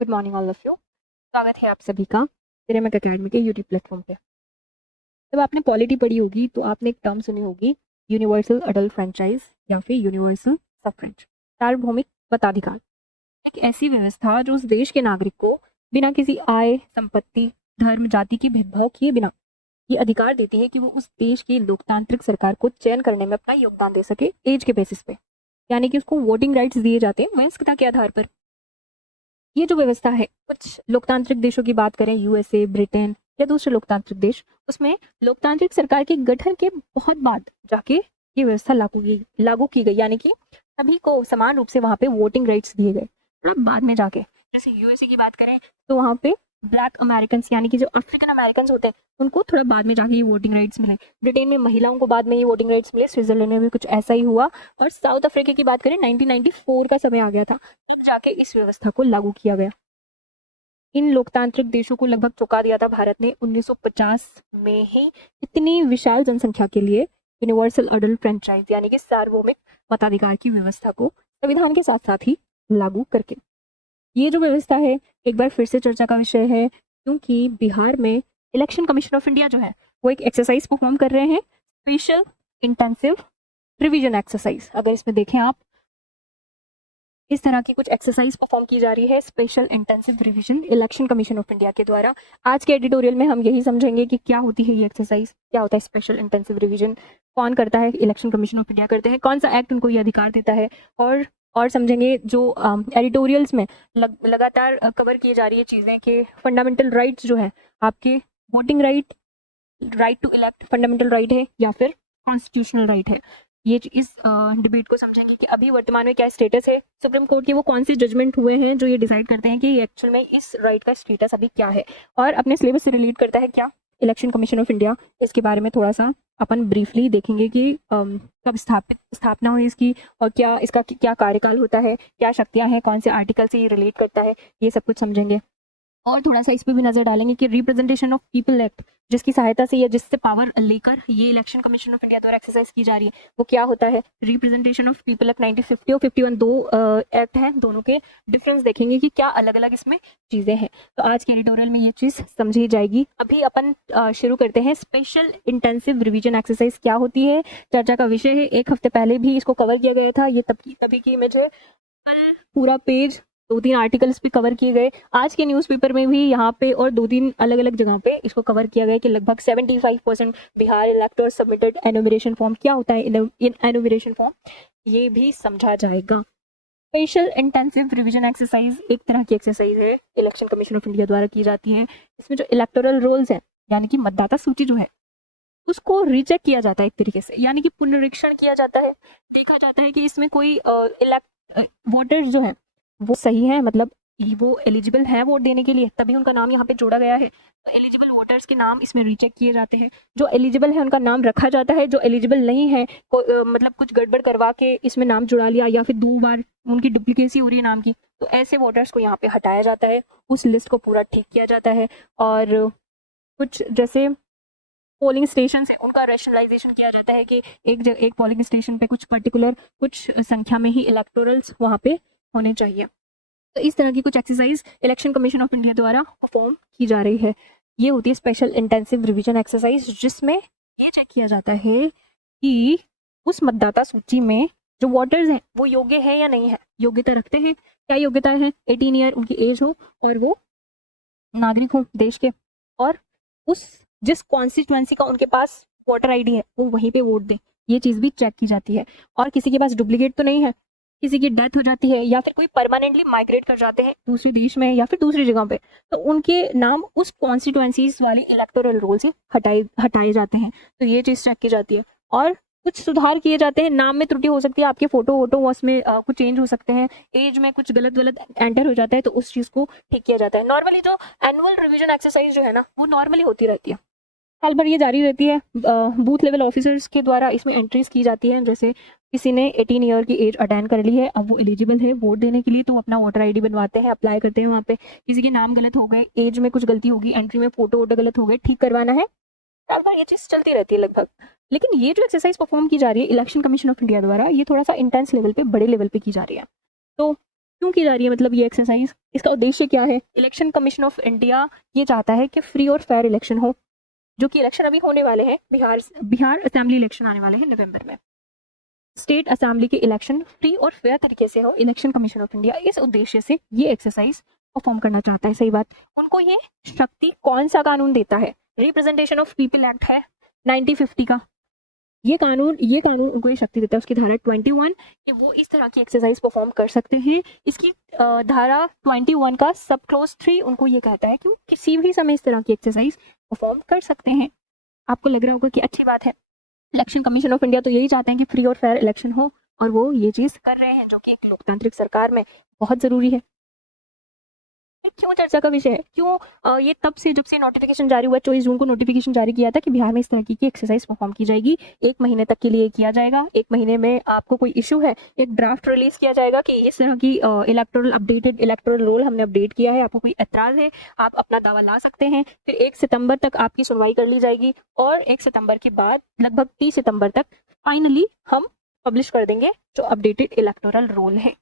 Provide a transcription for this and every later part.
Good morning all of you. स्वागत है आप सभी का सिरेमिक एकेडमी के यूट्यूब प्लेटफॉर्म पे। जब आपने पॉलिटी पढ़ी होगी तो आपने एक टर्म सुनी होगी, यूनिवर्सल अडल्ट फ्रेंचाइज या फिर यूनिवर्सल सफ्रेज, सार्वभौमिक मताधिकार। एक ऐसी व्यवस्था जो उस देश के नागरिक को बिना किसी आय, संपत्ति, धर्म, जाति की भेदभाव किए बिना ये अधिकार देती है कि वो उस देश की लोकतांत्रिक सरकार को चयन करने में अपना योगदान दे सके एज के बेसिस पे, यानी कि उसको वोटिंग राइट्स दिए जाते हैं वयस्कता के आधार पर। ये जो व्यवस्था है, कुछ लोकतांत्रिक देशों की बात करें, यूएसए, ब्रिटेन या दूसरे लोकतांत्रिक देश, उसमें लोकतांत्रिक सरकार के गठन के बहुत बाद जाके ये व्यवस्था लागू की गई, यानी कि सभी को समान रूप से वहां पे वोटिंग राइट्स दिए गए। और बाद में जाके जैसे यूएसए की बात करें तो वहां पे ब्लैक अमेरिकन यानी कि जो अफ्रीकन अमेरिकन होते हैं उनको थोड़ा बाद में जाके ये वोटिंग राइट्स मिले। ब्रिटेन में महिलाओं को बाद में ये वोटिंग राइट्स मिले। स्विट्जरलैंड में भी कुछ ऐसा ही हुआ। और साउथ अफ्रीका की बात करें, 1994 का समय आ गया था, तब जाके इस व्यवस्था को लागू किया गया। इन लोकतांत्रिक देशों को लगभग चुका दिया था भारत ने 1950 में ही, इतनी विशाल जनसंख्या के लिए यूनिवर्सल अडल्ट फ्रेंचाइज यानी कि सार्वभौमिक मताधिकार की व्यवस्था को संविधान के साथ साथ ही लागू करके। ये जो व्यवस्था है एक बार फिर से चर्चा का विषय है, क्योंकि बिहार में इलेक्शन कमीशन ऑफ इंडिया जो है वो एक एक्सरसाइज परफॉर्म कर रहे हैं, स्पेशल इंटेंसिव रिवीजन एक्सरसाइज। अगर इसमें देखें आप, इस तरह की कुछ एक्सरसाइज परफॉर्म की जा रही है special intensive revision election commission of India के द्वारा। आज के एडिटोरियल में हम यही समझेंगे कि क्या होती है ये एक्सरसाइज, क्या होता है स्पेशल इंटेंसिव रिवीजन, कौन करता है, इलेक्शन कमीशन ऑफ इंडिया करते हैं, कौन सा एक्ट उनको ये अधिकार देता है, और समझेंगे जो एडिटोरियल्स में लगातार कवर की जा रही है चीज़ें कि फंडामेंटल राइट्स जो है आपके, voting right, right to elect fundamental right है या फिर कॉन्स्टिट्यूशनल राइट है। ये इस डिबेट को समझेंगे कि अभी वर्तमान में क्या स्टेटस है, सुप्रीम कोर्ट के वो कौन से जजमेंट हुए हैं जो ये डिसाइड करते हैं कि एक्चुअल में इस राइट का स्टेटस अभी क्या है, और अपने सिलेबस से रिलेट करता है क्या इलेक्शन कमीशन ऑफ इंडिया। इसके बारे में थोड़ा सा अपन ब्रीफली देखेंगे कि कब स्थापना हुई इसकी, और क्या इसका क्या कार्यकाल होता है, क्या शक्तियां हैं, कौन से आर्टिकल से ये रिलेट करता है, ये सब कुछ समझेंगे। और थोड़ा सा इस पर भी नजर डालेंगे कि रिप्रेजेंटेशन ऑफ पीपल एक्ट, जिसकी सहायता से या जिससे पावर लेकर ये इलेक्शन कमीशन ऑफ इंडिया द्वारा एक्सरसाइज की जा रही है, वो क्या होता है। रिप्रेजेंटेशन ऑफ पीपल एक्ट 1950 और 51 दो एक्ट हैं, दोनों के डिफरेंस देखेंगे कि क्या अलग अलग इसमें चीजें हैं। तो आज के एडिटोरियल में ये चीज समझी जाएगी। अभी अपन शुरू करते हैं। स्पेशल इंटेंसिव रिवीजन एक्सरसाइज क्या होती है, चर्चा का विषय है। एक हफ्ते पहले भी इसको कवर किया गया था। ये तभी की इमेज है। कल पूरा पेज 2-3 आर्टिकल्स भी कवर किए गए। आज के न्यूज़पेपर में भी यहाँ पे और 2-3 अलग अलग जगह पे इसको कवर किया गया कि लगभग 75% Bihar electors submitted enumeration form. क्या होता है एनुमरेशन फॉर्म, ये भी समझा जाएगा। स्पेशल इंटेंसिव रिवीजन एक्सरसाइज एक तरह की एक्सरसाइज है, इलेक्शन कमीशन ऑफ इंडिया द्वारा की जाती है। इसमें जो इलेक्टोरल रोल्स है, यानी कि मतदाता सूची जो है, उसको रीचेक किया जाता है एक तरीके से, यानी कि पुनरीक्षण किया जाता है। देखा जाता है कि इसमें कोई वोटर्स जो है वो सही है, मतलब वो एलिजिबल है वोट देने के लिए, तभी उनका नाम यहाँ पे जोड़ा गया है। तो एलिजिबल वोटर्स के नाम इसमें रीचेक किए जाते हैं। जो एलिजिबल है उनका नाम रखा जाता है, जो एलिजिबल नहीं है मतलब कुछ गड़बड़ करवा के इसमें नाम जुड़ा लिया या फिर 2 बार उनकी डुप्लीकेसी हो रही है नाम की, तो ऐसे वोटर्स को यहाँ पे हटाया जाता है। उस लिस्ट को पूरा ठीक किया जाता है। और कुछ जैसे पोलिंग स्टेशन है उनका रैशनलाइजेशन किया जाता है कि एक पोलिंग स्टेशन पे कुछ संख्या में ही इलेक्टोरल्स वहाँ पे होने चाहिए। तो इस तरह की कुछ exercise election commission of India द्वारा परफॉर्म की जा रही है। ये होती है स्पेशल इंटेंसिव रिवीजन एक्सरसाइज, जिसमें ये चेक किया जाता है कि उस मतदाता सूची में जो वोटर्स हैं वो योग्य है या नहीं है, योग्यता रखते हैं। क्या योग्यता है, 18 ईयर उनकी एज हो और वो नागरिक हो देश के, और जिस कॉन्स्टिट्यूएंसी का उनके पास वोटर आईडी है वो वहीं पे वोट दें। ये चीज़ भी चेक की जाती है। और किसी के पास डुप्लीकेट तो नहीं है, किसी की डेथ हो जाती है या फिर कोई परमानेंटली माइग्रेट कर जाते हैं दूसरे देश में या फिर दूसरी जगह पे, तो उनके नाम उस कॉन्स्टिट्यूएंसीज वाले इलेक्टोरल रोल से हटाए जाते हैं। तो ये चीज़ चेक की जाती है। और कुछ सुधार किए जाते हैं। नाम में त्रुटि हो सकती है, आपके फोटो वोटो उसमें कुछ चेंज हो सकते हैं, एज में कुछ गलत एंटर हो जाता है, तो उस चीज़ को ठीक किया जाता है। नॉर्मली जो एनुअल रिवीजन एक्सरसाइज जो है ना, वो नॉर्मली होती रहती है, साल भर ये जारी रहती है। बूथ लेवल ऑफिसर्स के द्वारा इसमें एंट्रीज की जाती हैं। जैसे किसी ने 18 ईयर की एज अटेन कर ली है, अब वो एलिजिबल है वोट देने के लिए, तो वो अपना वोटर आईडी बनवाते हैं, अप्लाई करते हैं वहाँ पे। किसी के नाम गलत हो गए, एज में कुछ गलती होगी, एंट्री में फोटो वोटो गलत हो गए, ठीक करवाना है। साल भर ये चीज़ चलती रहती है लगभग। लेकिन ये जो एक्सरसाइज परफॉर्म की जा रही है इलेक्शन कमीशन ऑफ इंडिया द्वारा, ये थोड़ा सा इंटेंस लेवल पे, बड़े लेवल पे की जा रही है। तो क्यों की जा रही है मतलब ये एक्सरसाइज, इसका उद्देश्य क्या है? इलेक्शन कमीशन ऑफ इंडिया ये चाहता है कि फ्री और फेयर इलेक्शन हो, जो कि इलेक्शन अभी होने वाले हैं, बिहार असेंबली इलेक्शन आने वाले हैं नवंबर में। स्टेट असेंबली के इलेक्शन फ्री और फेयर तरीके से हो, इलेक्शन कमीशन ऑफ इंडिया इस उद्देश्य से ये एक्सरसाइज परफॉर्म करना चाहता है। सही बात। उनको ये शक्ति कौन सा कानून देता है? रिप्रेजेंटेशन ऑफ पीपल एक्ट है 1950 का, ये कानून उनको ये शक्ति देता है, उसकी धारा 21 कि वो इस तरह की एक्सरसाइज परफॉर्म कर सकते हैं। इसकी धारा 21 का सब क्लोज 3 उनको ये कहता है कि वो किसी भी समय इस तरह की एक्सरसाइज परफॉर्म कर सकते हैं। आपको लग रहा होगा कि अच्छी बात है, इलेक्शन कमीशन ऑफ इंडिया तो यही चाहते हैं कि फ्री और फेयर इलेक्शन हो, और वो ये चीज कर रहे हैं, जो कि एक लोकतांत्रिक सरकार में बहुत जरूरी है। क्यों चर्चा का विषय है? क्यों ये तब से जब से नोटिफिकेशन जारी हुआ, 24 जून को नोटिफिकेशन जारी किया था कि बिहार में इस तरह की एक्सरसाइज परफॉर्म की जाएगी, 1 महीने तक के लिए किया जाएगा। 1 महीने में आपको कोई इशू है, एक ड्राफ्ट रिलीज किया जाएगा कि इस तरह की अपडेटेड इलेक्टोरल रोल हमने अपडेट किया है, आपको कोई एतराज है आप अपना दावा ला सकते हैं। फिर 1 सितंबर तक आपकी सुनवाई कर ली जाएगी, और 1 सितंबर के बाद लगभग 30 सितंबर तक फाइनली हम पब्लिश कर देंगे जो अपडेटेड इलेक्टोरल रोल है।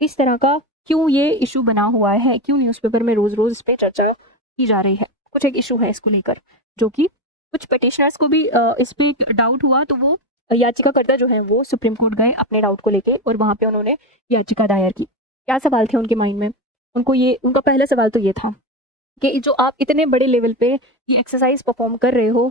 इस तरह का क्यों ये इशू बना हुआ है, क्यों न्यूज़पेपर में रोज रोज इस पे चर्चा की जा रही है? कुछ एक इशू है इसको लेकर, जो कि कुछ पिटिशनर्स को भी इस पे डाउट हुआ, तो वो याचिकाकर्ता जो है वो सुप्रीम कोर्ट गए अपने डाउट को लेके, और वहां पे उन्होंने याचिका दायर की। क्या सवाल थे उनके माइंड में? उनका पहला सवाल तो ये था कि जो आप इतने बड़े लेवल पे ये एक्सरसाइज परफॉर्म कर रहे हो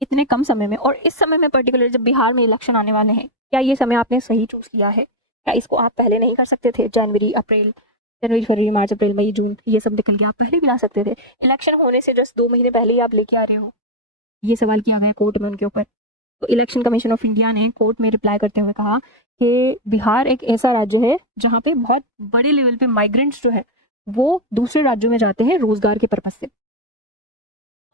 इतने कम समय में, और इस समय में पर्टिकुलर जब बिहार में इलेक्शन आने वाले हैं, क्या ये समय आपने सही चूज किया है? क्या इसको आप पहले नहीं कर सकते थे? जनवरी फरवरी मार्च अप्रैल मई जून ये सब निकल गया, आप पहले भी ला सकते थे। इलेक्शन होने से जस्ट 2 महीने पहले ही आप लेके आ रहे हो। ये सवाल किया गया कोर्ट में उनके ऊपर। तो इलेक्शन कमीशन ऑफ इंडिया ने कोर्ट में रिप्लाई करते हुए कहा कि बिहार एक ऐसा राज्य है जहाँ पे बहुत बड़े लेवल पे माइग्रेंट्स जो है वो दूसरे राज्यों में जाते हैं रोजगार के पर्पज से,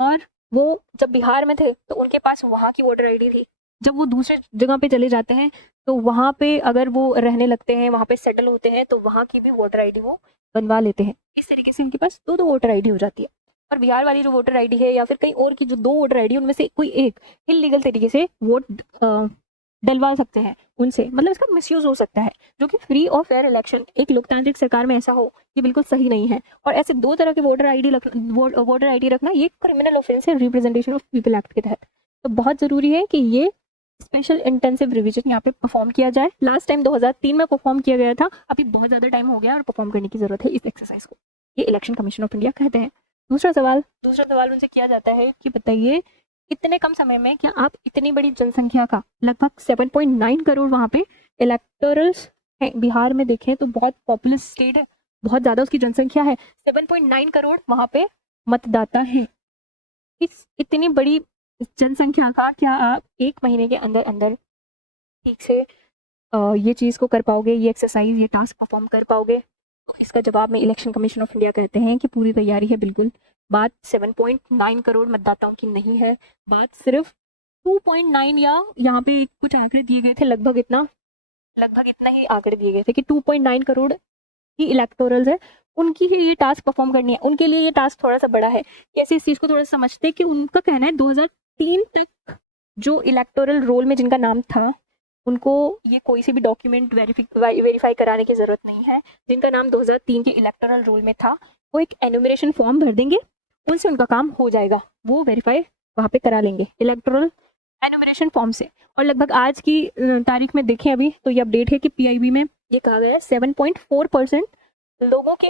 और वो जब बिहार में थे तो उनके पास वहाँ की वोटर आईडी थी। जब वो दूसरे जगह पे चले जाते हैं तो वहाँ पे अगर वो रहने लगते हैं, वहाँ पे सेटल होते हैं, तो वहाँ की भी वोटर आईडी वो बनवा लेते हैं। इस तरीके से उनके पास 2 वोटर आईडी हो जाती है। और बिहार वाली जो वोटर आईडी है, या फिर कहीं और की जो 2 वोटर आईडी, उनमें से कोई एक इलीगल तरीके से वोट डलवा सकते हैं उनसे, मतलब इसका मिसयूज हो सकता है, जो कि फ्री और फेयर इलेक्शन एक लोकतांत्रिक सरकार में ऐसा हो, ये बिल्कुल सही नहीं है। और ऐसे 2 तरह के वोटर आईडी रखना ये क्रिमिनल ऑफेंस है रिप्रेजेंटेशन ऑफ पीपल एक्ट के तहत। तो बहुत जरूरी है कि ये स्पेशल इंटेंसिव रिवीजन यहाँ पे परफॉर्म किया जाए। लास्ट टाइम 2003 में परफॉर्म किया गया था, अभी बहुत ज्यादा टाइम हो गया और परफॉर्म करने की जरूरत है इस एक्सरसाइज को, ये इलेक्शन कमीशन ऑफ इंडिया कहते हैं। दूसरा सवाल उनसे किया जाता है कि बताइए इतने कम समय में क्या आप इतनी बड़ी जनसंख्या का, लगभग 7.9 करोड़ वहाँ पे इलेक्टोरल्स है बिहार में, देखें तो बहुत पॉपुलस स्टेट है, बहुत ज्यादा उसकी जनसंख्या है, 7.9 करोड़ वहाँ पे मतदाता है। इस इतनी बड़ी जनसंख्या का क्या आप 1 महीने के अंदर अंदर ठीक से ये चीज़ को कर पाओगे, ये एक्सरसाइज, ये टास्क परफॉर्म कर पाओगे? तो इसका जवाब में इलेक्शन कमीशन ऑफ इंडिया कहते हैं कि पूरी तैयारी है बिल्कुल। बात 7.9 करोड़ मतदाताओं की नहीं है, बात सिर्फ 2.9, या यहाँ पे कुछ आंकड़े दिए गए थे, लगभग इतना ही आंकड़े दिए गए थे कि 2.9 करोड़ की इलेक्टोरल्स है, उनकी ही ये टास्क परफॉर्म करनी है। उनके लिए ये टास्क थोड़ा सा बड़ा है। कैसे इस चीज़ को थोड़ा सा समझते हैं कि उनका कहना है 2003 तक जो इलेक्टोरल रोल में जिनका नाम था, उनको ये कोई से भी डॉक्यूमेंट वेरीफाई कराने की जरूरत नहीं है। जिनका नाम 2003 के इलेक्टोरल रोल में था, वो एक एनुमरेशन फॉर्म भर देंगे, उनसे उनका काम हो जाएगा, वो वेरीफाई वहाँ पे करा लेंगे इलेक्टोरल एनुमरेशन फॉर्म से। और लगभग आज की तारीख में देखें अभी तो ये अपडेट है कि PIB में ये कहा गया है 7.4% लोगों के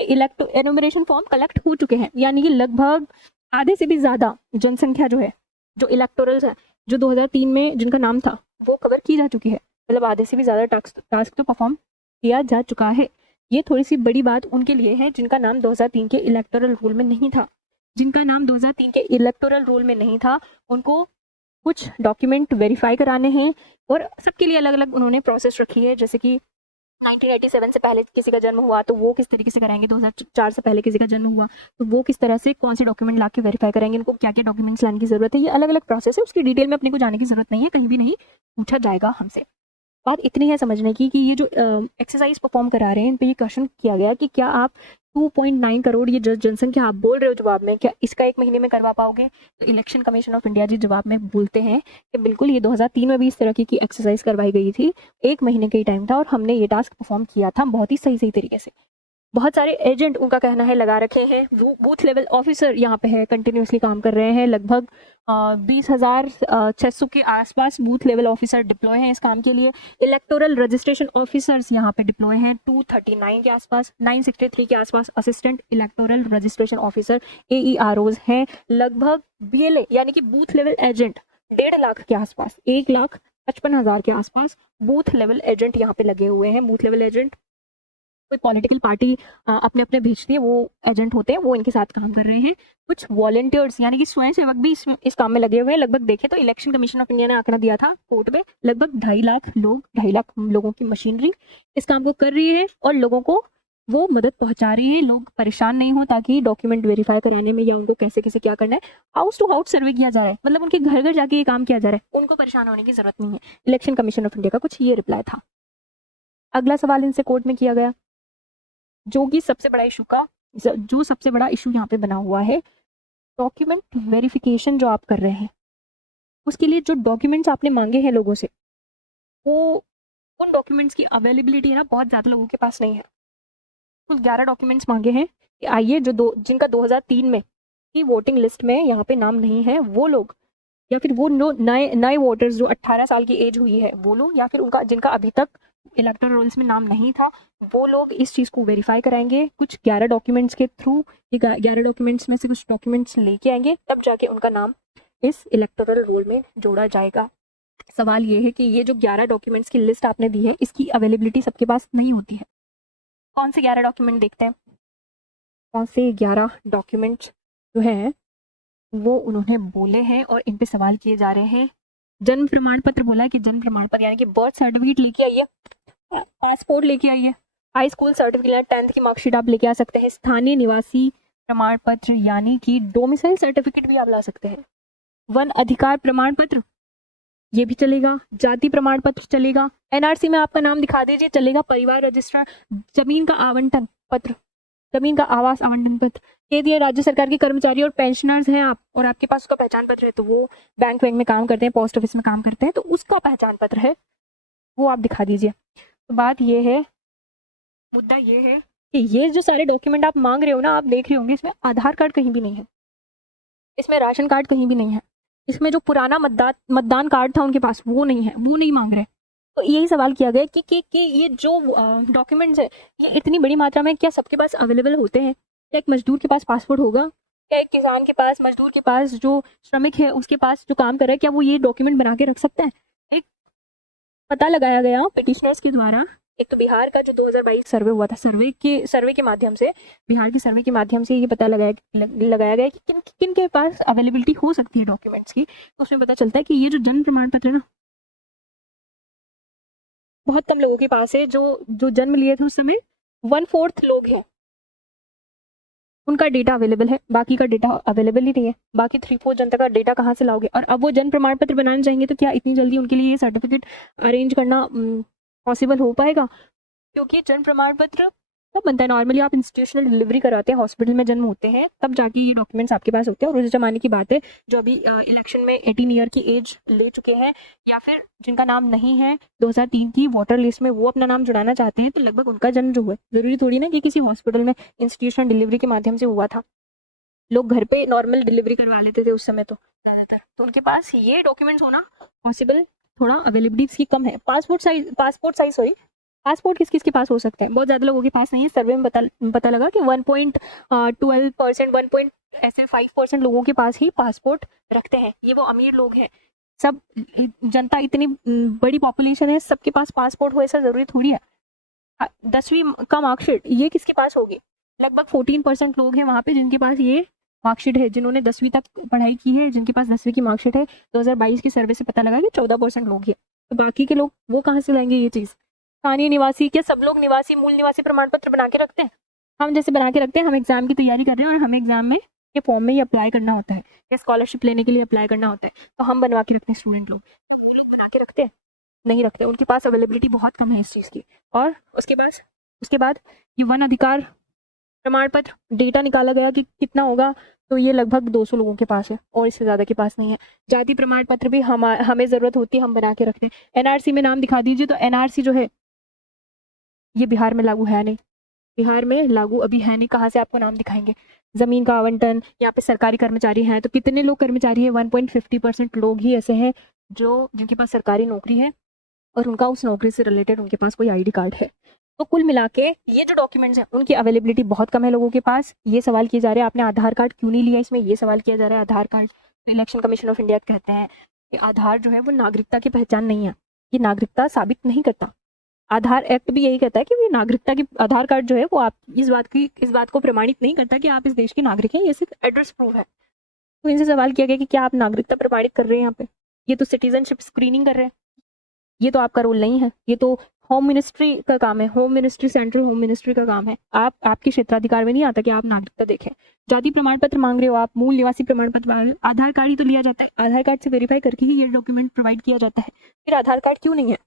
एनुमरेशन फॉर्म कलेक्ट हो चुके हैं, यानी कि लगभग आधे से भी ज्यादा जनसंख्या जो है, जो इलेक्टोरल्स है, जो 2003 में जिनका नाम था, वो कवर की जा चुकी है। मतलब आधे से भी ज्यादा टास्क तो परफॉर्म किया जा चुका है। ये थोड़ी सी बड़ी बात उनके लिए है जिनका नाम 2003 के इलेक्टोरल रोल में नहीं था। जिनका नाम 2003 के इलेक्टोरल रोल में नहीं था, उनको कुछ डॉक्यूमेंट वेरीफाई कराने हैं, और सबके लिए अलग अलग उन्होंने प्रोसेस रखी है। जैसे कि 1987 से पहले किसी का जन्म हुआ तो वो किस तरीके से कराएंगे, 2004 से पहले किसी का जन्म हुआ तो वो किस तरह से कौन से डॉक्यूमेंट ला के वेरीफाई करेंगे, इनको क्या क्या डॉक्यूमेंट्स लाने की जरूरत है। ये अलग अलग प्रोसेस है, उसकी डिटेल में अपने को जाने की जरूरत नहीं है, कहीं भी नहीं पूछा जाएगा हमसे। बात इतनी है समझने की कि ये जो एक्सरसाइज परफॉर्म करा रहे हैं, इन पे ये क्वेश्चन किया गया कि क्या आप 2.9 करोड़ ये जनसंख्या आप बोल रहे हो जवाब में, क्या इसका 1 महीने में करवा पाओगे? तो इलेक्शन कमीशन ऑफ इंडिया जी जवाब में बोलते हैं कि बिल्कुल, ये 2003 में भी इस तरह की एक्सरसाइज करवाई गई थी, 1 महीने का ही टाइम था और हमने ये टास्क परफॉर्म किया था बहुत ही सही तरीके से। बहुत सारे एजेंट उनका कहना है लगा रखे हैं, बूथ लेवल ऑफिसर यहाँ पे है, कंटिन्यूसली काम कर रहे हैं। लगभग 20,600 के आसपास बूथ लेवल ऑफिसर डिप्लॉय हैं इस काम के लिए। इलेक्टोरल रजिस्ट्रेशन ऑफिसर्स यहाँ पे डिप्लॉय हैं 239 के आसपास, 963 के आसपास assistant electoral registration officer AEROs हैं। लगभग BLA यानी कि बूथ लेवल एजेंट 1.5 लाख के आसपास, 1,55,000 के आसपास बूथ लेवल एजेंट यहाँ पे लगे हुए हैं। बूथ लेवल एजेंट कोई पॉलिटिकल पार्टी अपने अपने भेजती है, वो एजेंट होते हैं, वो इनके साथ काम कर रहे हैं। कुछ वॉलंटियर्स यानी कि स्वयंसेवक भी इस काम में लगे हुए हैं। लगभग देखें तो इलेक्शन कमीशन ऑफ इंडिया ने आंकड़ा दिया था कोर्ट में, लगभग 2.5 लाख लोगों की मशीनरी इस काम को कर रही है और लोगों को वो मदद पहुंचा रही है। लोग परेशान नहीं हो ताकि डॉक्यूमेंट वेरीफाई कराने में या उनको कैसे कैसे क्या करना है, हाउस टू हाउस सर्वे किया जा रहा है, मतलब उनके घर घर जाके ये काम किया जा रहा है, उनको परेशान होने की जरूरत नहीं है। इलेक्शन कमीशन ऑफ इंडिया का कुछ ये रिप्लाई था। अगला सवाल इनसे कोर्ट में किया गया, जो कि सबसे बड़ा इशू यहाँ पे बना हुआ है, डॉक्यूमेंट वेरिफिकेशन जो आप कर रहे हैं, उसके लिए जो डॉक्यूमेंट्स आपने मांगे हैं लोगों से, वो उन डॉक्यूमेंट्स की अवेलेबिलिटी है ना बहुत ज़्यादा लोगों के पास नहीं है। कुल 11 डॉक्यूमेंट्स मांगे हैं कि आइए जिनका 2003 में की वोटिंग लिस्ट में यहाँ पे नाम नहीं है वो लोग, या फिर वो नए वोटर्स जो 18 साल की एज हुई है वो लोग, या फिर उनका जिनका अभी तक इलेक्टोरल रोल्स में नाम नहीं था वो लोग इस चीज़ को वेरीफाई कराएंगे कुछ 11 डॉक्यूमेंट्स के थ्रू। ये 11 डॉक्यूमेंट्स में से कुछ डॉक्यूमेंट्स लेके आएंगे, तब जाके उनका नाम इस इलेक्टोरल रोल में जोड़ा जाएगा। सवाल ये है कि ये जो 11 डॉक्यूमेंट्स की लिस्ट आपने दी है, इसकी अवेलेबिलिटी सबके पास नहीं होती है। कौन से 11 डॉक्यूमेंट देखते हैं, कौन से 11 डॉक्यूमेंट्स जो हैं वो उन्होंने बोले हैं और इन पे सवाल किए जा रहे हैं। जन्म प्रमाण पत्र बोला है कि जन्म प्रमाण पत्र यानी कि बर्थ सर्टिफिकेट लेके आइए, पासपोर्ट लेके आइए, हाई स्कूल सर्टिफिकेट 10th की मार्कशीट आप लेके आ सकते हैं, स्थानीय निवासी प्रमाण पत्र यानी कि डोमिसाइल सर्टिफिकेट भी आप ला सकते हैं, वन अधिकार प्रमाण पत्र ये भी चलेगा, जाति प्रमाण पत्र चलेगा, NRC में आपका नाम दिखा दीजिए चलेगा, परिवार रजिस्टर, जमीन का आवंटन पत्र, जमीन का आवास आवंटन पत्र, ये दिए राज्य सरकार के कर्मचारी और पेंशनर्स हैं आप और आपके पास उसका पहचान पत्र है, तो वो बैंक में काम करते हैं, पोस्ट ऑफिस में काम करते हैं, तो उसका पहचान पत्र है वो आप दिखा दीजिए। तो बात ये है, मुद्दा ये है कि ये जो सारे डॉक्यूमेंट आप मांग रहे हो ना, आप देख रहे होंगे इसमें आधार कार्ड कहीं भी नहीं है, इसमें राशन कार्ड कहीं भी नहीं है, इसमें जो पुराना मतदान कार्ड था उनके पास वो नहीं है, वो नहीं मांग रहे। तो यही सवाल किया गया कि ये जो डॉक्यूमेंट्स है ये इतनी बड़ी मात्रा में क्या सबके पास अवेलेबल होते हैं? क्या एक मजदूर के पास पासपोर्ट होगा? क्या एक किसान के पास, मजदूर के पास, जो श्रमिक है उसके पास जो काम कर रहा है, क्या वो ये डॉक्यूमेंट बना के रख सकता है? एक पता लगाया गया पिटिशनर्स के द्वारा, एक तो बिहार का जो 2022 सर्वे हुआ था, सर्वे के माध्यम से, बिहार के सर्वे के माध्यम से ये पता लगाया गया कि किन किन के पास अवेलेबिलिटी हो सकती है डॉक्यूमेंट्स की। तो उसमें पता चलता है कि ये जो जन्म प्रमाण पत्र है ना, बहुत कम लोगों के पास है, जो जन्म लिए थे उस समय 1/4 लोग हैं उनका डेटा अवेलेबल है, बाकी का डेटा अवेलेबल ही नहीं है। बाकी 3/4 जनता का डेटा कहाँ से लाओगे? और अब वो जन्म प्रमाण पत्र बनाने चाहेंगे तो क्या इतनी जल्दी उनके लिए ये सर्टिफिकेट अरेंज करना पॉसिबल हो पाएगा? क्योंकि जन्म प्रमाण पत्र तब बनता है, नॉर्मली आप इंस्टीट्यूशनल डिलीवरी कराते हैं, हॉस्पिटल में जन्म होते हैं, तब जाके ये डॉक्यूमेंट्स आपके पास होते हैं। और उस जमाने की बात है जो अभी इलेक्शन में 18 ईयर की एज ले चुके हैं या फिर जिनका नाम नहीं है 2003 की वोटर लिस्ट में, वो अपना नाम जुड़ाना चाहते हैं, तो लगभग उनका जन्म जो है, जरूरी थोड़ी ना कि किसी हॉस्पिटल में इंस्टीट्यूशनल डिलीवरी के माध्यम से हुआ था, लोग घर पे नॉर्मल डिलीवरी करवा लेते थे उस समय तो ज़्यादातर, तो उनके पास ये डॉक्यूमेंट्स होना पॉसिबल थोड़ा अवेलेबिलिटी इसकी कम है। पासपोर्ट किस किस के पास हो सकते हैं? बहुत ज़्यादा लोगों के पास नहीं है। सर्वे में पता लगा कि 1.12%, 1.5% लोगों के पास ही पासपोर्ट रखते हैं, ये वो अमीर लोग हैं। सब जनता इतनी बड़ी पॉपुलेशन है, सबके पास पासपोर्ट हो ऐसा ज़रूरी थोड़ी है। 10वीं का मार्कशीट ये किसके पास होगी? लगभग 14% लोग हैं वहाँ पे जिनके पास ये मार्कशीट है, जिन्होंने 10वीं तक पढ़ाई की है, जिनके पास 10वीं की मार्कशीट है। 2022 की सर्वे से पता लगा कि 14% लोग हैं। तो बाकी के लोग वो कहाँ से लाएंगे ये चीज़? स्थानीय निवासी, क्या सब लोग मूल निवासी प्रमाण पत्र बना के रखते हैं? हम जैसे बना के रखते हैं, हम एग्जाम की तैयारी कर रहे हैं और हमें एग्जाम में के फॉर्म में ही अप्लाई करना होता है या स्कॉलरशिप लेने के लिए अप्लाई करना होता है, तो हम बनवा के रखते हैं, स्टूडेंट लोग बना के रखते हैं? नहीं रखते, उनके पास अवेलेबिलिटी बहुत कम है इस चीज़ की। और उसके बाद ये वन अधिकार प्रमाण पत्र डेटा निकाला गया कि कितना होगा, तो ये लगभग 200 लोगों के पास है और इससे ज़्यादा के पास नहीं है। जाति प्रमाण पत्र भी हमें ज़रूरत होती है, हम बना के रखते हैं। एनआरसी में नाम दिखा दीजिए, तो एनआरसी जो है ये बिहार में लागू है नहीं, बिहार में लागू अभी है नहीं। कहाँ से आपको नाम दिखाएंगे? ज़मीन का आवंटन, यहाँ पे सरकारी कर्मचारी हैं, तो कितने लोग कर्मचारी हैं? 1.50% लोग ही ऐसे हैं जिनके पास सरकारी नौकरी है और उनका उस नौकरी से रिलेटेड उनके पास कोई आईडी कार्ड है। तो कुल मिला के ये जो डॉक्यूमेंट्स हैं उनकी अवेलेबिलिटी बहुत कम है लोगों के पास। ये सवाल किए जा रहे हैं आपने आधार कार्ड क्यों नहीं लिया, इसमें ये सवाल किया जा रहा है Aadhaar card. Election commission of India कहते हैं कि आधार जो है वो नागरिकता की पहचान नहीं है, ये नागरिकता साबित नहीं करता। आधार एक्ट भी यही कहता है कि ये नागरिकता की, आधार कार्ड जो है वो आप इस बात को प्रमाणित नहीं करता कि आप इस देश के नागरिक हैं, ये सिर्फ एड्रेस प्रूफ है। तो इनसे सवाल किया गया कि क्या आप नागरिकता प्रमाणित कर रहे हैं यहाँ पे? ये तो सिटीजनशिप स्क्रीनिंग कर रहे हैं, ये तो आपका रोल नहीं है, ये तो होम मिनिस्ट्री का काम है, home ministry, central home ministry का काम है। आपके क्षेत्राधिकार में नहीं आता कि आप नागरिकता देखें। जाति प्रमाण पत्र मांग रहे हो आप, मूल निवासी प्रमाण पत्र मांग रहे हो, आधार कार्ड ही तो लिया जाता है, आधार कार्ड से वेरीफाई करके ही ये डॉक्यूमेंट प्रोवाइड किया जाता है। फिर आधार कार्ड क्यों नहीं है?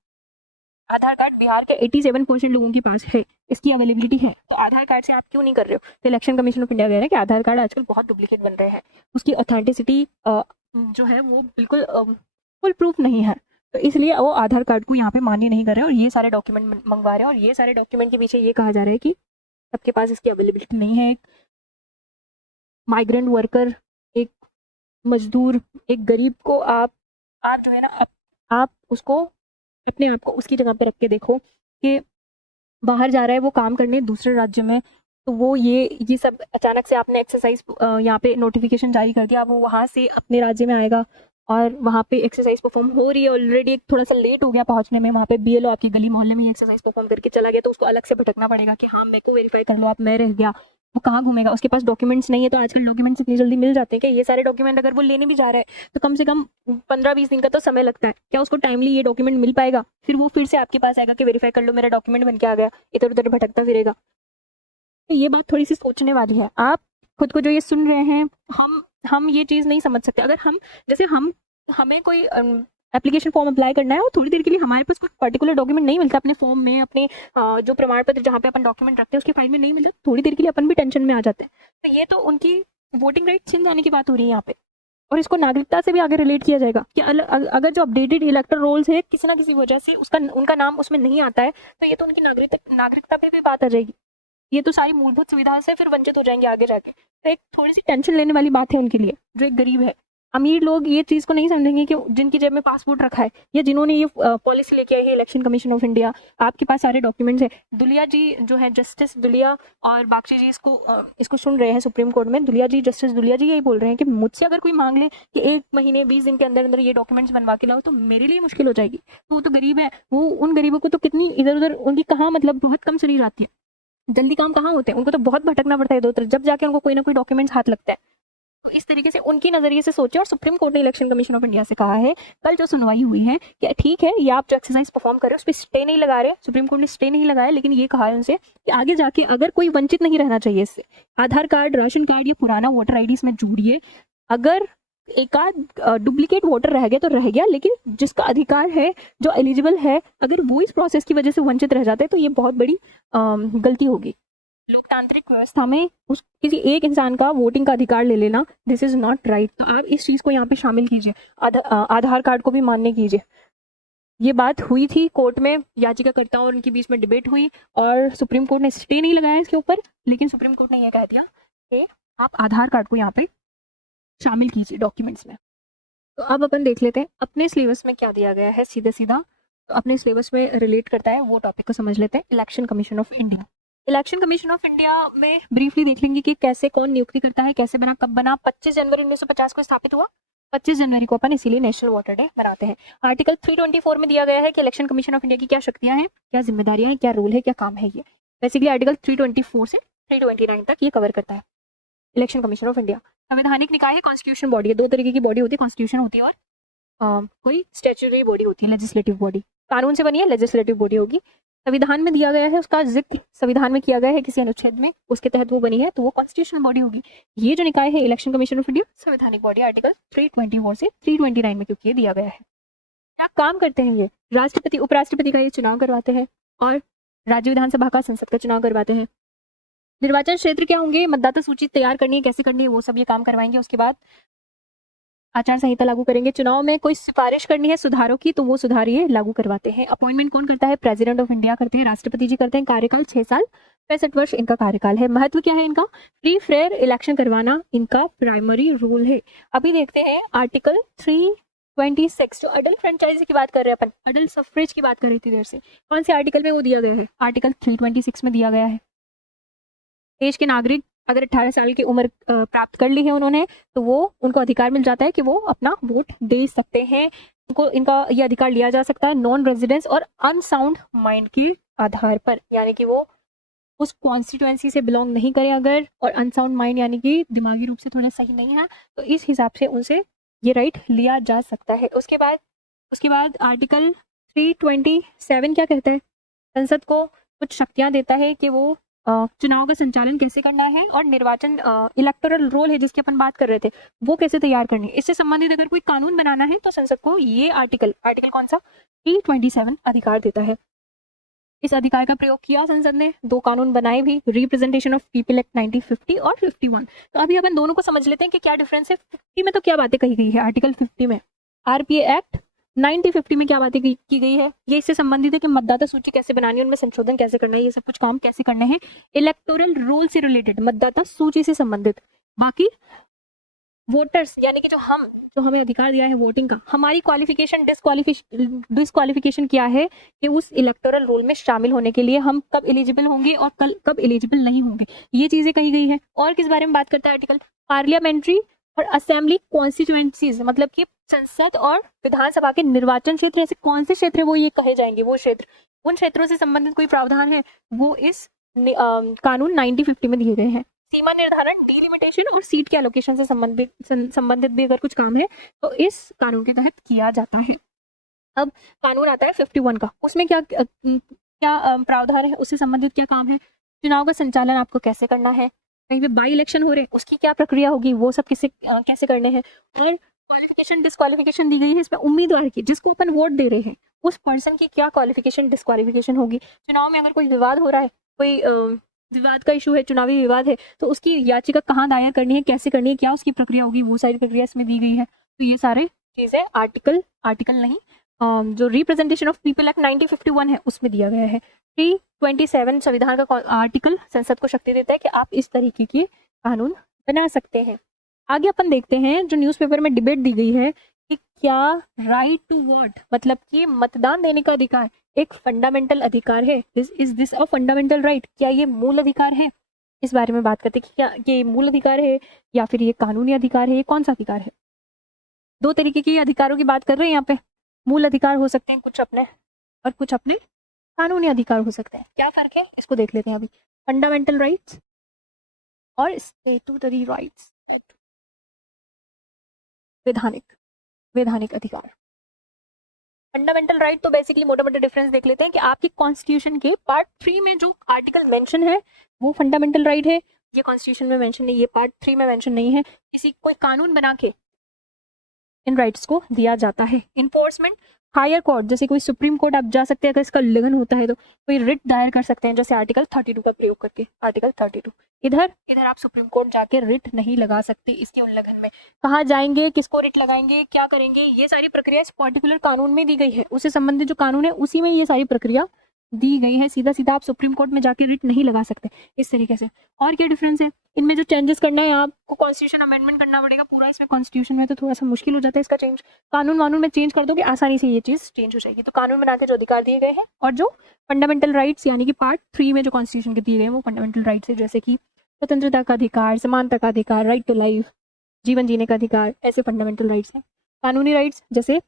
आधार कार्ड बिहार के 87% लोगों के पास है, इसकी अवेलेबिलिटी है, तो आधार कार्ड से आप क्यों नहीं कर रहे हो? तो इलेक्शन कमीशन ऑफ इंडिया कह रहा है कि आधार कार्ड आजकल बहुत डुप्लीकेट बन रहे हैं, उसकी ऑथेंटिसिटी जो है वो बिल्कुल फुल प्रूफ नहीं है, तो इसलिए वो आधार कार्ड को यहाँ पे मान्य नहीं कर रहे और ये सारे डॉक्यूमेंट मंगवा रहे हैं। और ये सारे डॉक्यूमेंट के पीछे ये कहा जा रहा है कि सबके पास इसकी अवेलेबिलिटी नहीं है। एक माइग्रेंट वर्कर, एक मजदूर, एक गरीब को आप जो है ना, आप उसको अपने आप को उसकी जगह पे रख के देखो कि बाहर जा रहा है वो काम करने दूसरे राज्य में, तो वो ये सब अचानक से आपने एक्सरसाइज यहाँ पे नोटिफिकेशन जारी कर दिया, अब वो वहाँ से अपने राज्य में आएगा और वहाँ पे एक्सरसाइज परफॉर्म हो रही है, ऑलरेडी एक थोड़ा सा लेट हो गया पहुँचने में, वहाँ पे बीएलओ आपकी गली मोहल्ले में एक्सरसाइज परफॉर्म करके चला गया, तो उसको अलग से भटकना पड़ेगा कि हाँ मेरे को वेरीफाई कर लो आप, मैं रह गया, वो कहाँ घूमेगा? उसके पास डॉक्यूमेंट्स नहीं है। तो आजकल डॉक्यूमेंट्स इतनी जल्दी मिल जाते हैं कि ये सारे डॉक्यूमेंट अगर वो लेने भी जा रहा है तो कम से कम 15-20 दिन का तो समय लगता है। क्या उसको टाइमली ये डॉक्यूमेंट मिल पाएगा? फिर वो फिर से आपके पास आएगा कि वेरीफाई कर लो, मेरा डॉक्यूमेंट बन के आ गया, इधर उधर भटकता फिरेगा। तो ये बात थोड़ी सी सोचने वाली है। आप खुद को जो ये सुन रहे हैं, हम ये चीज़ नहीं समझ सकते। अगर हमें कोई एप्लीकेशन फॉर्म अप्लाई करना है और थोड़ी देर के लिए हमारे पास कोई पर्टिकुलर डॉक्यूमेंट नहीं मिलता अपने फॉर्म में, अपने जो प्रमाण पत्र जहाँ पे अपन डॉक्यूमेंट रखते हैं उसकी फाइल में नहीं मिलता, थोड़ी देर के लिए अपन भी टेंशन में आ जाते हैं। तो ये तो उनकी वोटिंग राइट छीन जाने की बात हो रही है यहाँ पे, और इसको नागरिकता से भी आगे रिलेट किया जाएगा कि अगर जो अपडेटेड इलेक्टोरल रोल्स है किसी ना किसी वजह से उनका नाम उसमें नहीं आता है, तो ये तो उनकी नागरिकता पे भी बात आ जाएगी। ये तो सारी मूलभूत सुविधाओं से फिर वंचित हो जाएंगे आगे जाके। तो एक थोड़ी सी टेंशन लेने वाली बात है उनके लिए, जो एक गरीब है। अमीर लोग ये चीज़ को नहीं समझेंगे कि जिनकी जेब में पासपोर्ट रखा है या जिन्होंने ये पॉलिसी लेके आई है इलेक्शन कमीशन ऑफ इंडिया, आपके पास सारे डॉक्यूमेंट्स है। दुलिया जी जो है, जस्टिस दुलिया और बागची जी इसको सुन रहे हैं सुप्रीम कोर्ट में। दुलिया जी, जस्टिस दुलिया जी यही बोल रहे हैं कि मुझसे अगर कोई मांग ले कि 1 महीने 20 दिन के अंदर अंदर ये डॉक्यूमेंट्स बनवा के लाओ, तो मेरे लिए मुश्किल हो जाएगी। तो वो तो गरीब है, वो उन गरीबों को तो कितनी इधर उधर उनकी कहाँ मतलब बहुत कम चली जाती है, जल्दी काम कहाँ होते हैं, उनको तो बहुत भटकना पड़ता है इधर उधर, जब जाके उनको कोई ना कोई डॉक्यूमेंट्स हाथ लगता है। तो इस तरीके से उनकी नजरिए से सोचे। और सुप्रीम कोर्ट ने इलेक्शन कमीशन ऑफ इंडिया से कहा है, कल जो सुनवाई हुई है, कि ठीक है ये आप जो एक्सरसाइज परफॉर्म कर रहे हो उस पर स्टे नहीं लगा रहे, सुप्रीम कोर्ट ने स्टे नहीं लगाया, लेकिन ये कहा है उनसे कि आगे जाके अगर कोई वंचित नहीं रहना चाहिए इससे, आधार कार्ड, राशन कार्ड या पुराना वोटर आईडी इसमें जोड़िए। अगर एक आध डुप्लीकेट वोटर रह गया तो रह गया, लेकिन जिसका अधिकार है, जो एलिजिबल है, अगर वो इस प्रोसेस की वजह से वंचित रह जाते हैं तो ये बहुत बड़ी गलती होगी। लोकतांत्रिक व्यवस्था में किसी एक इंसान का वोटिंग का अधिकार ले लेना, दिस इज नॉट राइट। तो आप इस चीज़ को यहाँ पे शामिल कीजिए, आधार कार्ड को भी मान्य कीजिए। ये बात हुई थी कोर्ट में, याचिकाकर्ताओं और उनके बीच में डिबेट हुई और सुप्रीम कोर्ट ने स्टे नहीं लगाया इसके ऊपर, लेकिन सुप्रीम कोर्ट ने यह कह दिया कि आप आधार कार्ड को यहाँ पे शामिल कीजिए डॉक्यूमेंट्स में। तो अब अपन देख लेते हैं अपने सिलेबस में क्या दिया गया है सीधे सीधा। तो अपने सिलेबस में रिलेट करता है वो टॉपिक को समझ लेते हैं, election commission of India. Election commission of India में ब्रीफली देख लेंगे कि कैसे कौन नियुक्ति करता है, कैसे बना, कब बना। 25 जनवरी 1950 को स्थापित हुआ। 25 जनवरी को अपन इसीलिए नेशनल वोटर डे मनाते हैं। आर्टिकल 324 में दिया गया है कि इलेक्शन कमीशन ऑफ इंडिया की क्या शक्तियां हैं, क्या जिम्मेदारियां हैं, क्या रोल है, क्या काम है। ये बेसिकली आर्टिकल 324 से 329 तक ये कवर करता है इलेक्शन कमीशन ऑफ इंडिया। संवैधानिक निकाय है, कॉन्स्टिट्यूशन बॉडी है। दो तरीके की बॉडी होती है, कॉन्स्टिट्यूशन होती है और कोई स्टैट्यूटरी बॉडी होती है, लेजिस्लेटिव बॉडी। कानून से बनी है, लेजिस्लेटिव बॉडी होगी। संविधान में दिया गया है, उसका जिक्र संविधान में किया गया है किसी अनुच्छेद में, उसके तहत वो बनी है, तो वो कॉन्स्टिट्यूशनल बॉडी होगी। ये जो निकाय है इलेक्शन कमीशन ऑफ इंडिया, संवैधानिक बॉडी, आर्टिकल 324 से 329 में क्योंकि ये दिया गया है। क्या काम करते हैं ये? राष्ट्रपति, उपराष्ट्रपति का ये चुनाव करवाते हैं और राज्य विधानसभा का, संसद का चुनाव करवाते हैं। निर्वाचन क्षेत्र क्या होंगे, मतदाता सूची तैयार करनी है, कैसे करनी है, वो सब ये काम करवाएंगे। उसके बाद आचार संहिता लागू करेंगे। चुनाव में कोई सिफारिश करनी है सुधारों की, तो वो सुधार ये लागू करवाते हैं। अपॉइंटमेंट कौन करता है, प्रेसिडेंट ऑफ इंडिया करते हैं, राष्ट्रपति जी करते हैं। कार्यकाल 6 साल 65 वर्ष इनका कार्यकाल है। महत्व क्या है इनका, फ्री फेयर इलेक्शन करवाना इनका प्राइमरी रूल है। अभी देखते हैं आर्टिकल 326, जो अडल्ट फ्रेंचाइजी की बात कर रहे हैं अपन, अडल्ट सफरेज की बात कर रही थी देर से, कौन से आर्टिकल में वो दिया गया है, आर्टिकल 326 में दिया गया है। देश के नागरिक अगर 18 साल की उम्र प्राप्त कर ली है उन्होंने, तो वो उनको अधिकार मिल जाता है कि वो अपना वोट दे सकते हैं। उनको इनका ये अधिकार लिया जा सकता है नॉन रेजिडेंस और अनसाउंड माइंड के आधार पर, यानी कि वो उस कॉन्स्टिट्यूएंसी से बिलोंग नहीं करें अगर, और अनसाउंड माइंड यानी कि दिमागी रूप से थोड़े सही नहीं है, तो इस हिसाब से उनसे ये राइट लिया जा सकता है। उसके बाद आर्टिकल 327 क्या कहता है, संसद को कुछ शक्तियां देता है कि वो चुनाव का संचालन कैसे करना है, और निर्वाचन इलेक्टोरल रोल है जिसकी अपन बात कर रहे थे, वो कैसे तैयार करनी है। इससे संबंधित अगर कोई कानून बनाना है तो संसद को ये आर्टिकल कौन सा, 327 अधिकार देता है। इस अधिकार का प्रयोग किया संसद ने, 2 कानून बनाए भी, रिप्रेजेंटेशन ऑफ पीपल एक्ट 1950 और 51। तो अभी अपन दोनों को समझ लेते हैं कि क्या डिफरेंस है। 50 में तो क्या बातें कही गई है, आर्टिकल 50 में, आरपीए एक्ट 1950 में क्या बातें की गई है, ये इससे संबंधित है कि मतदाता सूची कैसे बनानी है, उनमें संशोधन कैसे करना है, ये सब कुछ काम कैसे करने हैं, इलेक्टोरल रोल से रिलेटेड, मतदाता सूची से संबंधित। बाकी वोटर्स यानी कि जो हमें अधिकार दिया है वोटिंग का, हमारी क्वालिफिकेशन डिस्क्वालिफिकेशन क्या है कि उस इलेक्टोरल रोल में शामिल होने के लिए हम कब एलिजिबल होंगे और कब एलिजिबल नहीं होंगे, ये चीजें कही गई है। और किस बारे में बात करता है आर्टिकल, पार्लियामेंट्री और असेंबली कॉन्स्टिट्यूएंसीज, मतलब कि संसद और विधानसभा के निर्वाचन क्षेत्र, ऐसे कौन से क्षेत्र वो ये कहे जाएंगे, वो क्षेत्र, उन क्षेत्रों से संबंधित कोई प्रावधान है वो इस कानून 1950 में दिए गए हैं। सीमा निर्धारण, डिलिमिटेशन और सीट के एलोकेशन से संबंधित भी अगर कुछ काम है तो इस कानून के तहत किया जाता है। अब कानून आता है 51 का, उसमें क्या प्रावधान है, उससे संबंधित क्या काम है, चुनाव का संचालन आपको कैसे करना है, कहीं पे बाई इलेक्शन हो रहे हैं उसकी क्या प्रक्रिया होगी, वो सब कैसे करने हैं, और क्वालिफिकेशन डिस्क्वालिफिकेशन दी गई है इसमें उम्मीदवार की, जिसको अपन वोट दे रहे हैं उस पर्सन की क्या क्वालिफिकेशन डिस्क्वालिफिकेशन होगी। चुनाव में अगर कोई विवाद हो रहा है, कोई विवाद का इशू है, चुनावी विवाद है, तो उसकी याचिका कहाँ दायर करनी है, कैसे करनी है, क्या उसकी प्रक्रिया होगी, वो सारी प्रक्रिया इसमें दी गई है। तो ये सारे चीजें आर्टिकल नहीं जो रिप्रेजेंटेशन ऑफ पीपल एक्ट 1951 है उसमें दिया गया है। 327 संविधान का आर्टिकल संसद को शक्ति देता है कि आप इस तरीके के कानून बना सकते हैं। आगे अपन देखते हैं जो न्यूज़पेपर में डिबेट दी गई है कि क्या राइट टू वोट, मतलब कि मतदान देने का अधिकार एक फंडामेंटल अधिकार है, is this a fundamental right, क्या ये मूल अधिकार है, इस बारे में बात करते हैं कि क्या ये मूल अधिकार है या फिर ये कानूनी अधिकार है, ये कौन सा अधिकार है। 2 तरीके के अधिकारों की बात कर रहे हैं यहाँ पे, मूल अधिकार हो सकते हैं कुछ अपने, और कुछ अपने कानूनी अधिकार हो सकते हैं। क्या फर्क है इसको देख लेते हैं अभी। फंडामेंटल राइट्स और स्टैट्यूटरी राइट्स, वैधानिक अधिकार। फंडामेंटल राइट तो बेसिकली मोटा मोटा डिफरेंस देख लेते हैं कि आपकी कॉन्स्टिट्यूशन के पार्ट 3 में जो आर्टिकल मेंशन है वो फंडामेंटल राइट है, ये कॉन्स्टिट्यूशन में मेंशन नहीं, ये पार्ट 3 में मेंशन नहीं है। किसी कोई कानून बना के इन राइट्स को दिया जाता है। इन्फोर्समेंट, हायर कोर्ट, जैसे कोई सुप्रीम कोर्ट आप जा सकते हैं अगर इसका उल्लंघन होता है तो कोई रिट दायर कर सकते हैं, जैसे आर्टिकल 32 का प्रयोग करके, आर्टिकल 32। इधर आप सुप्रीम कोर्ट जाके रिट नहीं लगा सकते इसके उल्लंघन में। कहाँ जाएंगे, किसको रिट लगाएंगे, क्या करेंगे, ये सारी प्रक्रिया इस पर्टिकुलर कानून में दी गई है, उससे संबंधित जो कानून है उसी में ये सारी प्रक्रिया दी गई है। सीधा आप सुप्रीम कोर्ट में जाके रिट नहीं लगा सकते इस तरीके से। और क्या डिफरेंस है इनमें, जो चेंजेस करना है आपको कॉन्स्टिट्यूशन अमेंडमेंट करना पड़ेगा पूरा, इसमें कॉन्स्टिट्यूशन में तो थोड़ा सा मुश्किल हो जाता है इसका चेंज। कानून में चेंज कर दोगे आसानी से ये चीज चेंज हो जाएगी। तो कानून बना के जो अधिकार दिए गए हैं और जो फंडामेंटल राइट्स यानी कि पार्ट 3 में जो कॉन्स्टिट्यूशन के दिए गए हैं वो फंडामेंटल राइट्स है, जैसे कि स्वतंत्रता का अधिकार, समानता का अधिकार, राइट टू लाइफ, जीवन जीने का अधिकार, ऐसे फंडामेंटल राइट्स हैं। कानूनी राइट्स जैसे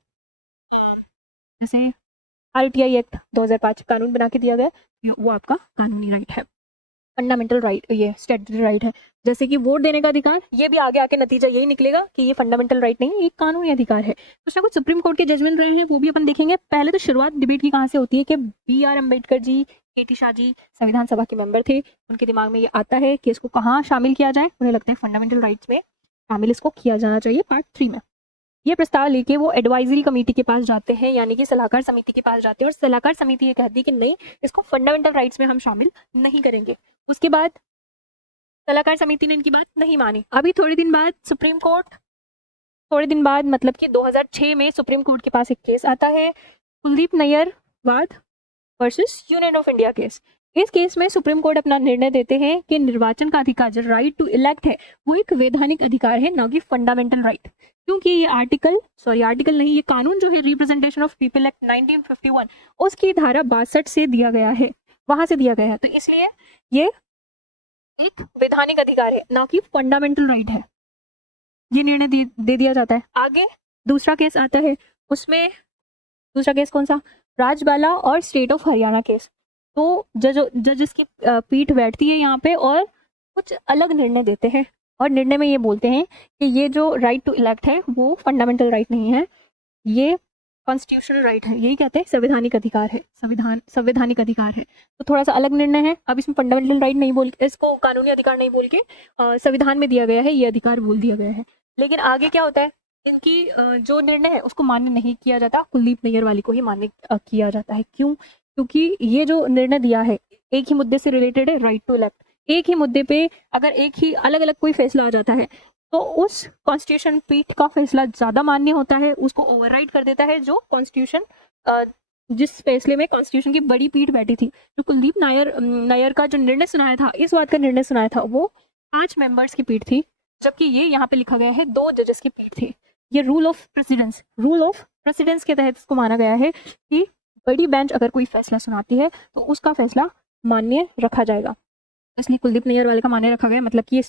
RTI एक्ट 2005 कानून बना के दिया गया, वो आपका कानूनी राइट है। फंडामेंटल राइट ये स्टैट्यूटरी राइट है, जैसे कि वोट देने का अधिकार, ये भी आगे नतीजा यही निकलेगा कि ये फंडामेंटल राइट नहीं, ये कानूनी अधिकार है। कुछ ना कुछ सुप्रीम कोर्ट के जजमेंट रहे हैं वो भी अपन देखेंगे। पहले तो शुरुआत डिबेट की कहाँ से होती है कि BR अम्बेडकर जी, KT शाह जी संविधान सभा के मेंबर थे, उनके दिमाग में ये आता है कि इसको कहाँ शामिल किया जाए, उन्हें लगता है फंडामेंटल राइट्स में शामिल इसको किया जाना चाहिए पार्ट 3 में। ये प्रस्ताव लेके वो एडवाइजरी कमेटी के पास जाते हैं, यानी कि सलाहकार समिति के पास जाते हैं, और सलाहकार समिति ये कहती है कि नहीं, इसको फंडामेंटल राइट्स में हम शामिल नहीं करेंगे। उसके बाद सलाहकार समिति ने इनकी बात नहीं मानी। अभी थोड़े दिन बाद सुप्रीम कोर्ट, थोड़े दिन बाद मतलब कि 2006 में सुप्रीम कोर्ट के पास एक केस आता है, कुलदीप नैयर वाद versus union of India case. इस केस में सुप्रीम कोर्ट अपना निर्णय देते हैं कि निर्वाचन का अधिकार, जो राइट टू इलेक्ट है, वो एक वैधानिक अधिकार है, ना कि फंडामेंटल राइट। क्योंकि ये आर्टिकल नहीं, ये कानून जो है रिप्रेजेंटेशन ऑफ पीपल एक्ट 1951 उसकी धारा 62 से दिया गया है, वहां से दिया गया है, तो इसलिए ये एक वैधानिक अधिकार है, ना कि फंडामेंटल राइट है। ये निर्णय दे दिया जाता है। आगे दूसरा केस आता है, उसमें दूसरा केस कौन सा, राजबाला और स्टेट ऑफ हरियाणा केस। तो जजेस की पीठ बैठती है यहाँ पे और कुछ अलग निर्णय देते हैं, और निर्णय में ये बोलते हैं कि ये जो राइट टू इलेक्ट है वो फंडामेंटल राइट नहीं है, ये कॉन्स्टिट्यूशनल राइट है, यही कहते हैं संवैधानिक अधिकार है, संवैधानिक अधिकार है। तो थोड़ा सा अलग निर्णय है। अब इसमें फंडामेंटल राइट नहीं बोल, इसको कानूनी अधिकार नहीं बोल के संविधान में दिया गया है, ये अधिकार बोल दिया गया है। लेकिन आगे क्या होता है, इनकी जो निर्णय है उसको मान्य नहीं किया जाता, कुलदीप नैयर वाली को ही मान्य किया जाता है। क्यों? क्योंकि ये जो निर्णय दिया है एक ही मुद्दे से रिलेटेड है, राइट टू इलेक्ट। एक ही मुद्दे पे अगर एक ही अलग अलग कोई फैसला आ जाता है तो उस कॉन्स्टिट्यूशन पीठ का फैसला ज्यादा मान्य होता है, उसको ओवरराइड कर देता है जो कॉन्स्टिट्यूशन, जिस फैसले में कॉन्स्टिट्यूशन की बड़ी पीठ बैठी थी। जो कुलदीप नायर का जो निर्णय सुनाया था, इस बात का निर्णय सुनाया था, वो 5 मेंबर्स की पीठ थी, जबकि ये यहाँ पे लिखा गया है 2 जजेस की पीठ थी। ये रूल ऑफ प्रेसिडेंस के तहत इसको माना गया है कि बड़ी बेंच अगर कोई फैसला सुनाती है तो उसका फैसला मान्य रखा जाएगा, इसलिए कुलदीप नैयर वाले का मान्य रखा गया, मतलब कि ये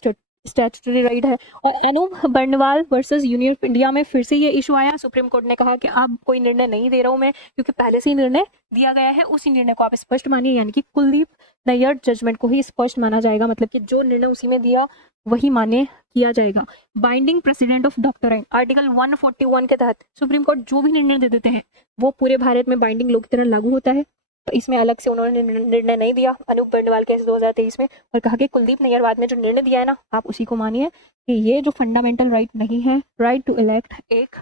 स्टैट्यूटरी राइट है। और Anoop Barnwal versus union of India में फिर से ये इशू आया, सुप्रीम कोर्ट ने कहा कि अब कोई निर्णय नहीं दे रहा हूं मैं, क्योंकि पहले से ही निर्णय दिया गया है, उसी निर्णय को आप स्पष्ट मानिए, यानी कि कुलदीप नैयर जजमेंट को ही स्पष्ट माना जाएगा, मतलब कि जो निर्णय उसी में दिया वही मान्य किया जाएगा। Binding president of doctor article 141 के तहत सुप्रीम कोर्ट जो भी निर्णय दे देते हैं वो पूरे भारत में बाइंडिंग लॉ की तरह लागू होता है। तो इसमें अलग से उन्होंने निर्णय नहीं दिया अनूप बर्नवाल केस 2023 में, और कहा कि कुलदीप नैयर बाद में जो निर्णय दिया है ना, आप उसी को मानिए कि ये जो फंडामेंटल राइट नहीं है, राइट टू इलेक्ट एक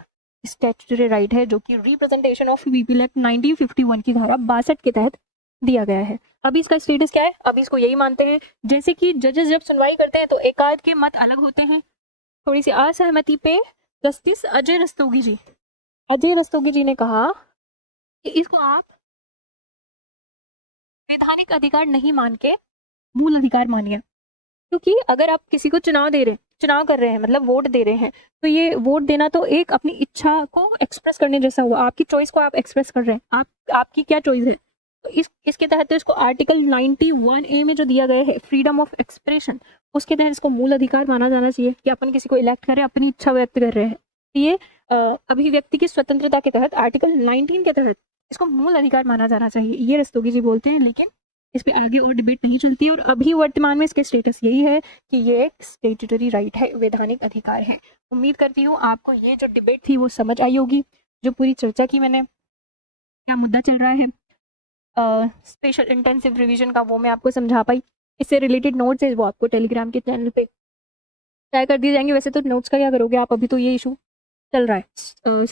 स्टैट्यूटरी राइट है, जो कि रिप्रेजेंटेशन ऑफ पीपल एक्ट 1951 की धारा 62 के तहत दिया गया है। अभी इसका स्टेटस क्या है, अभी इसको यही मानते हैं। जैसे कि जजेस जब सुनवाई करते हैं तो एक आध के मत अलग होते हैं, थोड़ी सी असहमति पे जस्टिस अजय रस्तोगी जी ने कहा कि इसको आप वैधानिक अधिकार नहीं मान के मूल अधिकार मानिए। क्योंकि अगर आप किसी को चुनाव कर रहे हैं, मतलब वोट दे रहे हैं, तो ये वोट देना तो एक अपनी इच्छा को एक्सप्रेस करने जैसा हुआ, आपकी चॉइस को आप एक्सप्रेस कर रहे हैं, आपकी क्या चॉइस है। तो इसके तहत तो इसको आर्टिकल 91A में जो दिया गया है फ्रीडम ऑफ एक्सप्रेशन, उसके तहत इसको मूल अधिकार माना जाना चाहिए कि अपन किसी को इलेक्ट करें, अपनी इच्छा व्यक्त कर रहे हैं। ये अभिव्यक्ति की स्वतंत्रता के तहत आर्टिकल 19 के तहत इसको मूल अधिकार माना जाना चाहिए, ये रस्तोगी जी बोलते हैं। लेकिन इस पे आगे और डिबेट नहीं चलती है, और अभी वर्तमान में इसके स्टेटस यही है कि ये एक स्टैट्यूटरी राइट है, वैधानिक अधिकार है। उम्मीद करती हूँ आपको ये जो डिबेट थी वो समझ आई होगी, जो पूरी चर्चा की मैंने, क्या मुद्दा चल रहा है स्पेशल इंटेंसिव रिवीजन का, वो मैं आपको समझा पाई। इससे रिलेटेड नोट्स है वो आपको टेलीग्राम के चैनल पे शेयर कर दिए जाएंगे। वैसे तो नोट्स का क्या करोगे आप, अभी तो ये इशू चल रहा है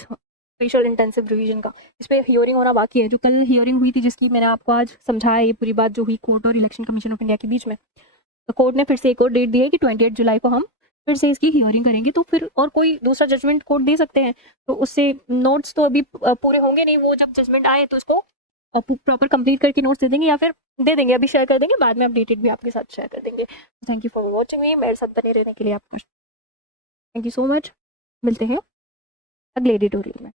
स्पेशल इंटेंसिव रिवीजन का, इस पर हियरिंग होना बाकी है। जो कल हियरिंग हुई थी, जिसकी मैंने आपको आज समझाया ये पूरी बात जो हुई कोर्ट और इलेक्शन कमीशन ऑफ इंडिया के बीच में, तो कोर्ट ने फिर से एक और डेट दी है कि 28 जुलाई को हम फिर से इसकी हियरिंग करेंगे। तो फिर और कोई दूसरा जजमेंट कोर्ट दे सकते हैं, तो उससे नोट्स तो अभी पूरे होंगे नहीं, वो जब जजमेंट आए तो उसको प्रॉपर कंप्लीट करके नोट्स दे देंगे, या फिर दे देंगे, अभी शेयर कर देंगे, बाद में अपडेटेड भी आपके साथ शेयर कर देंगे। थैंक यू फॉर वॉचिंग मी, मेरे साथ बने रहने के लिए आपका थैंक यू सो मच। मिलते हैं अगले एडिटोरियल में।